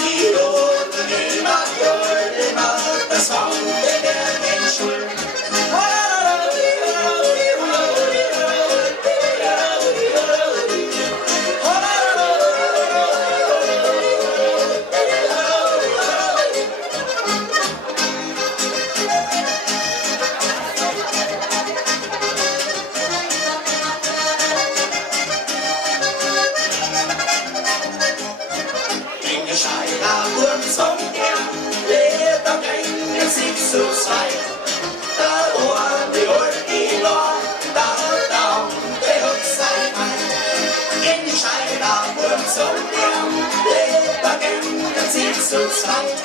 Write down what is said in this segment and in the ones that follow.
sie loben immer Jord, immer das Wandel der den Schuld. Scheiner und zum Gern, lebt am Ende sich zu zweit. Da ohren die Orgilor, da der Hund sein Mann. In Scheiner und zum Gern, lebt am Ende sich zu zweit.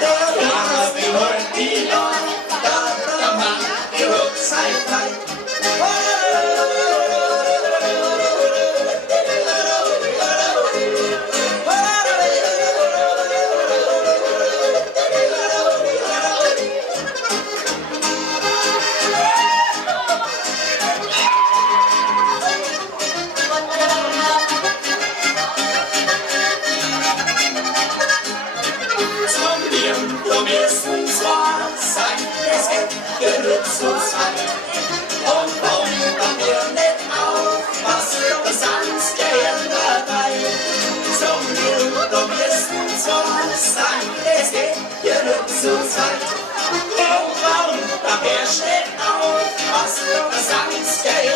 Da ohren die Orgilor, da der Hund sein Mann. Genug zu sein und kommt bei mir nicht auf, was das Angst geändert hat. Zum Glück, du müssen zwar sein, es geht genug zu sein und kommt bei mir nicht auf, was das Angst geändert hat.